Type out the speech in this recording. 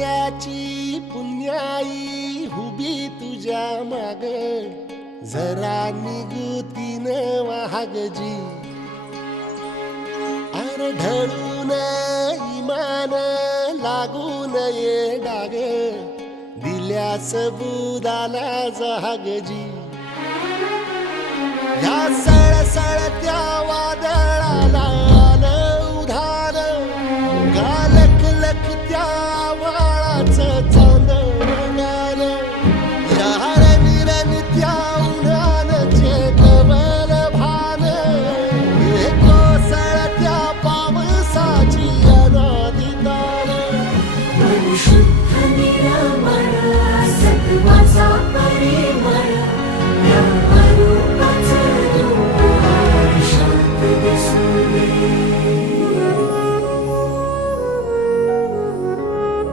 आपल्याची पुण्याई उभी तुझ्या माग जरा निगुतीन वाहगजी अरे ढळून इमान लागून ये डाग दिल्या सबुदाला जहागजी या सळसळत्या वादळाला उधार गालक लखत्या वाळाचं चांदण गाल या रणनिरनित्या उन्हानचे कवल भान हे कोसळत्या पावसाची अनादितान